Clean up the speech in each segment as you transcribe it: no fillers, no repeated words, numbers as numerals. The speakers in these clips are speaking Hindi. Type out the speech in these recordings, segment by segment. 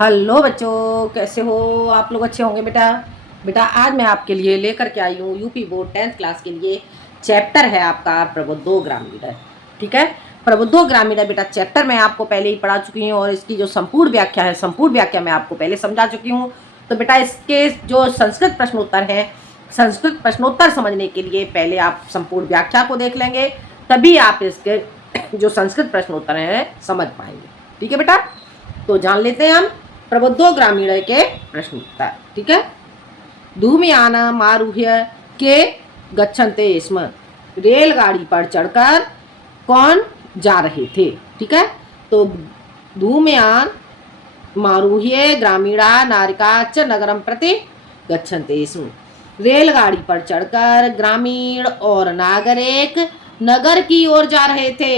हेलो बच्चों, कैसे हो आप लोग? अच्छे होंगे बेटा। बेटा आज मैं आपके लिए लेकर के आई हूँ यूपी बोर्ड 10th क्लास के लिए। चैप्टर है आपका प्रबुद्धो ग्रामीण। ठीक है, प्रबुद्धो ग्रामीण बेटा चैप्टर मैं आपको पहले ही पढ़ा चुकी हूँ और इसकी जो संपूर्ण व्याख्या है, संपूर्ण व्याख्या मैं आपको पहले समझा चुकी हूँ। तो बेटा इसके जो संस्कृत प्रश्नोत्तर हैं, संस्कृत प्रश्नोत्तर समझने के लिए पहले आप संपूर्ण व्याख्या को देख लेंगे, तभी आप इसके जो संस्कृत प्रश्नोत्तर हैं समझ पाएंगे। ठीक है बेटा, तो जान लेते हैं हम प्रबुद्धो ग्रामीण के प्रश्न उत्तर। ठीक है, धूमयानम आरुह्य के गच्छन्ते स्म, रेलगाड़ी पर चढ़कर कौन जा रहे थे? ठीक है, तो धूमयान मारूह्य ग्रामीणा नारिका च नगरम प्रति गच्छन्ते स्म, रेलगाड़ी पर चढ़कर ग्रामीण और नागरिक नगर की ओर जा रहे थे।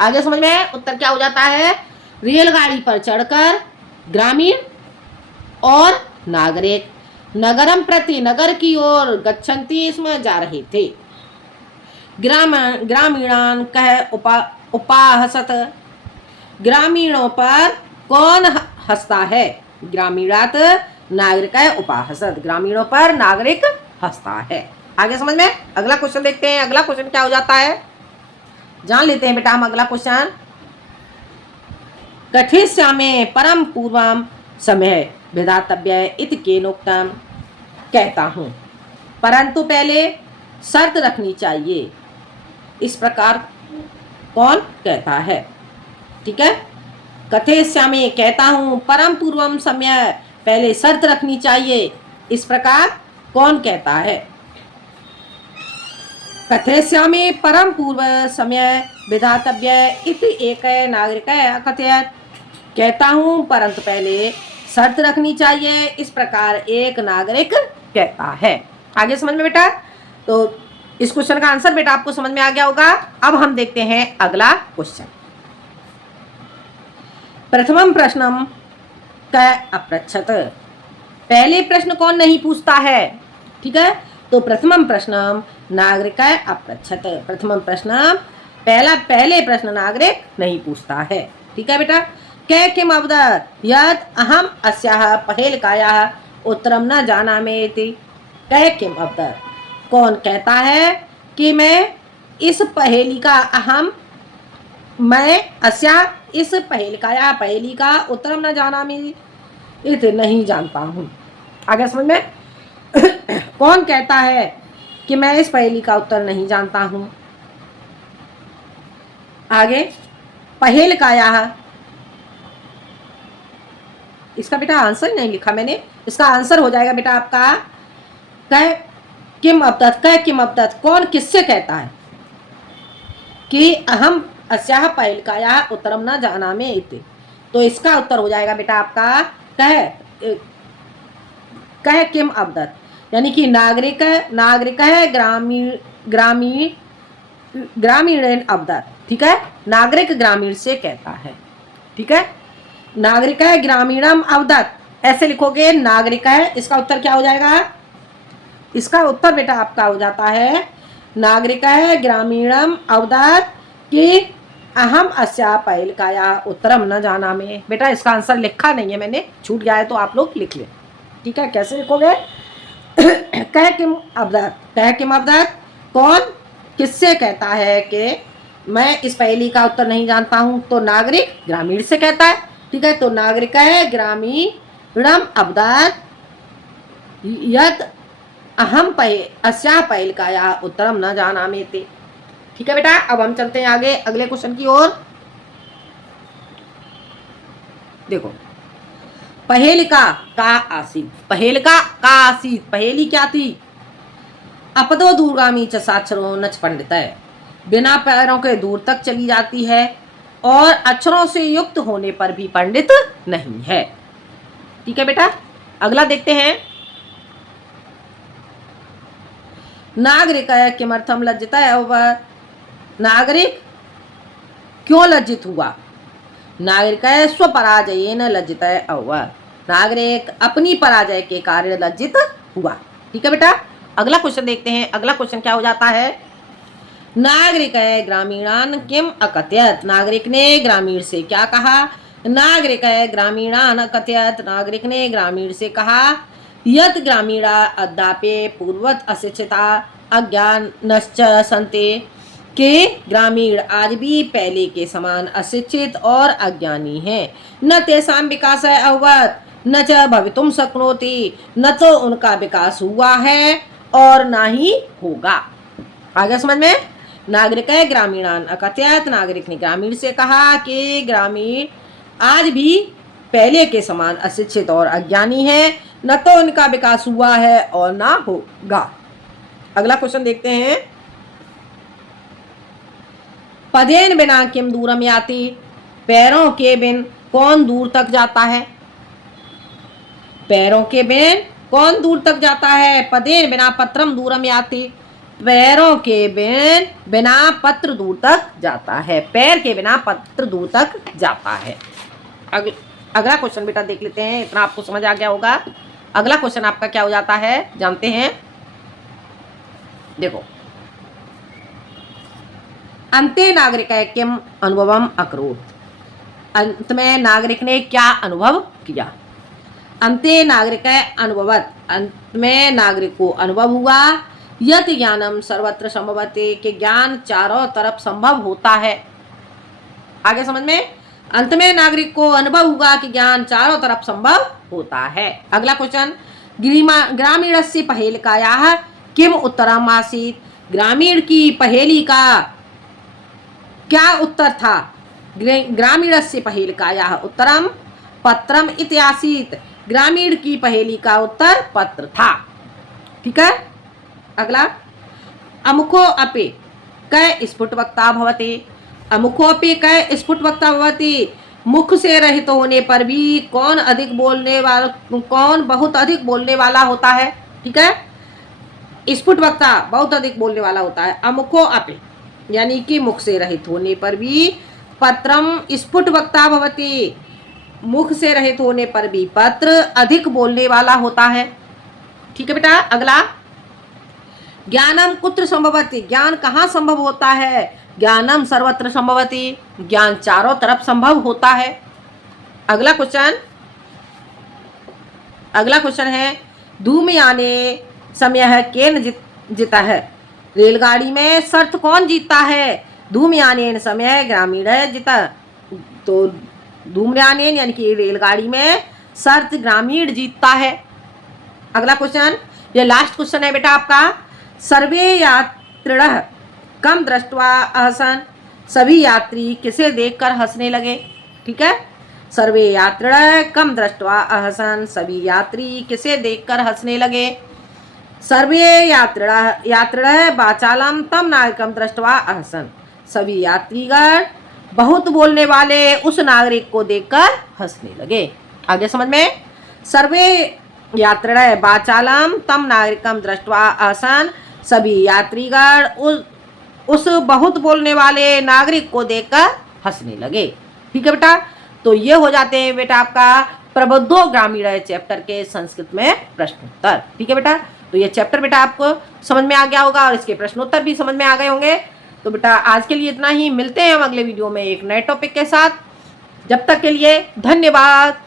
आगे समझ में उत्तर क्या हो जाता है? रेलगाड़ी पर चढ़कर ग्रामीण और नागरिक नगरम प्रति नगर की ओर गच्छन्ति इसमें जा रहे थे। ग्रामीणान कह उपाहसत, ग्रामीणों पर कौन हंसता है? ग्रामीणात नागरिक उपाहसत, ग्रामीणों पर नागरिक हंसता है। आगे समझ में अगला क्वेश्चन देखते हैं। अगला क्वेश्चन क्या हो जाता है जान लेते हैं बेटा हम। अगला क्वेश्चन, कथिष्यामि परम पूर्वम समय विधातव्य इति केनोक्तम, कहता हूँ परंतु पहले शर्त रखनी चाहिए, इस प्रकार कौन कहता है? ठीक है, कथिष्यामि कहता हूँ, परम पूर्वम समय पहले शर्त रखनी चाहिए, इस प्रकार कौन कहता है? कथिष्यामि परम पूर्व समय विधातव्य इति एक नागरिक अकथयत, कहता हूँ परंतु पहले शर्त रखनी चाहिए, इस प्रकार एक नागरिक कहता है। आगे समझ में बेटा? तो इस क्वेश्चन का आंसर बेटा आपको समझ में आ गया होगा। अब हम देखते हैं अगला क्वेश्चन। प्रथमम प्रश्नम क अपृच्छत, पहले प्रश्न कौन नहीं पूछता है? ठीक है, तो प्रथमम प्रश्नम नागरिक अपृच्छत, प्रथमम प्रश्न पहले प्रश्न नागरिक नहीं पूछता है। ठीक है बेटा, कै किम अवदत् यत् अहम अस्याः पहेलिकायाः उत्तरम न जानामि इति, कै किम अवदत्, कौन कहता है कि मैं इस पहेली का इस पहेलिकाया पहेली का उत्तरम न जानामि इति, नहीं जानता हूँ। आगे समझ में कौन कहता है कि मैं इस पहेली का उत्तर नहीं जानता हूँ? आगे पहेलिकाया, इसका बेटा आंसर नहीं लिखा मैंने, इसका आंसर हो जाएगा बेटा आपका कह किम अवदत्, कह किम अवदत्, कौन किससे कहता है कि अहम अस्याः पहेलिकायाः उत्तरम न जानामि इति, तो इसका उत्तर हो जाएगा बेटा आपका कह किम अवदत्, यानी कि नागरिक है ग्रामीण अवदत्। ठीक है, नागरिक ग्रामीण से कहता है। ठीक है, नागरिक है ग्रामीणम अवदत्, ऐसे लिखोगे नागरिक है, इसका उत्तर क्या हो जाएगा? इसका उत्तर बेटा आपका हो जाता है नागरिक है ग्रामीणम अवदत् कि अहम अस्या पहेलिकायाः उत्तरम न जानामि। बेटा इसका आंसर लिखा नहीं है मैंने, छूट गया है तो आप लोग लिख लें। ठीक है, कैसे लिखोगे? कह किम अवदत्, कह किम अवदत्, कौन किससे कहता है कि मैं इस पहेली का उत्तर नहीं जानता हूँ? तो नागरिक ग्रामीण से कहता है। ठीक है, तो नागरिक है ग्रामीणम अवदत् यत् अहम अस्याः पहेलिकायाः उत्तरम न जानामि इति। ठीक है बेटा, अब हम चलते हैं आगे अगले क्वेश्चन की ओर। देखो, पहेलिका का आसीत, पहेलिका का आसीत, पहेली क्या थी? अपदो दूरगामी च साक्षरो नच पंडित है, बिना पैरों के दूर तक चली जाती है और अक्षरों से युक्त होने पर भी पंडित नहीं है। ठीक है बेटा, अगला देखते हैं। नागरिक किमर्थम लज्जिता है, वह नागरिक क्यों लज्जित हुआ? नागरिक स्वपराजयेन लज्जित अवः, नागरिक अपनी पराजय के कारण लज्जित हुआ। ठीक है बेटा, अगला क्वेश्चन देखते हैं। अगला क्वेश्चन क्या हो जाता है? नागरिक ग्रामीणान किम अकथयत, नागरिक ने ग्रामीण से क्या कहा? नागरिक है ग्रामीणान कथयत, नागरिक ने ग्रामीण से कहा, यत ग्रामीणा अद्यापि पूर्वत अशिक्षिता अज्ञानश्च सन्ते, के ग्रामीण आज भी पहले के समान अशिक्षित और अज्ञानी हैं। न तेषां विकास अभवत् न च भवितुम शक्नोति, न तो उनका विकास हुआ है और ना ही होगा। आगे समझ में। नागरिक है ग्रामीणान अकथयत, नागरिक ने ग्रामीण से कहा कि ग्रामीण आज भी पहले के समान अशिक्षित और अज्ञानी है, न तो उनका विकास हुआ है और ना होगा। अगला क्वेश्चन देखते हैं। पदेन बिना किम दूरम याति, पैरों के बिन कौन दूर तक जाता है। पैरों के बिन कौन दूर तक जाता है। पदेन बिना पत्रम दूरम याति, पैरों के बिना पत्र दूर तक जाता है। पैर के बिना पत्र दूर तक जाता है। अगला क्वेश्चन बेटा देख लेते हैं, इतना आपको समझ आ गया होगा। अगला क्वेश्चन आपका क्या हो जाता है जानते हैं। देखो, अंते नागरिक किम अनुभवम अकरोत्, अंत में नागरिक ने क्या अनुभव किया। अंते नागरिक अनुभवत, अंत में नागरिक को अनुभव हुआ, यत ज्ञानम सर्वत्र संभवते, कि ज्ञान चारों तरफ संभव होता है। आगे समझ में। अंत में नागरिक को अनुभव हुआ कि ज्ञान चारों तरफ संभव होता है। अगला क्वेश्चन, ग्रामीणस्य पहेलिकायाः किम उत्तरम आसीत्, ग्रामीण की पहेली का क्या उत्तर था। ग्रामीणस्य पहेलिकायाः उत्तरम पत्रम इति आसीत्, ग्रामीण की पहेली का उत्तर पत्र था। ठीक है। अगला, अमुखो अपि कै स्फुटवक्ता भवति, अमुखो अपि कै स्फुटवक्ता भवति, मुख से रहित होने पर भी कौन बहुत अधिक बोलने वाला होता है। ठीक है। स्फुटवक्ता बहुत अधिक बोलने वाला होता है। अमुखो अपि यानी कि मुख से रहित होने पर भी, पत्रम स्फुटवक्ता भवति, मुख से रहित होने पर भी पत्र अधिक बोलने वाला होता है। ठीक है बेटा। अगला, ज्ञानम कुत्र संभवति, ज्ञान कहाँ संभव होता है। ज्ञानम सर्वत्र संभवति, ज्ञान चारों तरफ संभव होता है। अगला क्वेश्चन है, धूमयाने समय केन जीता है, रेलगाड़ी में शर्त कौन जीतता है। धूमयानेन समय ग्रामीण जीता, तो धूम्रयानेन यानी कि रेलगाड़ी में शर्त ग्रामीण जीतता है। अगला क्वेश्चन, ये लास्ट क्वेश्चन है बेटा आपका। सर्वे यात्रिणः कम दृष्ट्वा अहसन, सभी यात्री किसे देखकर हंसने लगे। ठीक है। सर्वे यात्रिणः कम दृष्ट्वा अहसन, सभी यात्री किसे देखकर हंसने लगे। सर्वे यात्रिणः वाचालम तम नागरिकम दृष्ट्वा अहसन, सभी यात्रीगण बहुत बोलने वाले उस नागरिक को देखकर हंसने लगे। आगे समझ में। सर्वे यात्रिणः वाचालम तम नागरिकम दृष्ट्वा अहसन, सभी यात्रीगण उस बहुत बोलने वाले नागरिक को देखकर हंसने लगे। ठीक है बेटा। तो ये हो जाते हैं बेटा आपका प्रबुद्धो ग्रामीण चैप्टर के संस्कृत में प्रश्नोत्तर। ठीक है बेटा। तो ये चैप्टर बेटा आपको समझ में आ गया होगा और इसके प्रश्नोत्तर भी समझ में आ गए होंगे। तो बेटा आज के लिए इतना ही, मिलते हैं हम अगले वीडियो में एक नए टॉपिक के साथ। जब तक के लिए धन्यवाद।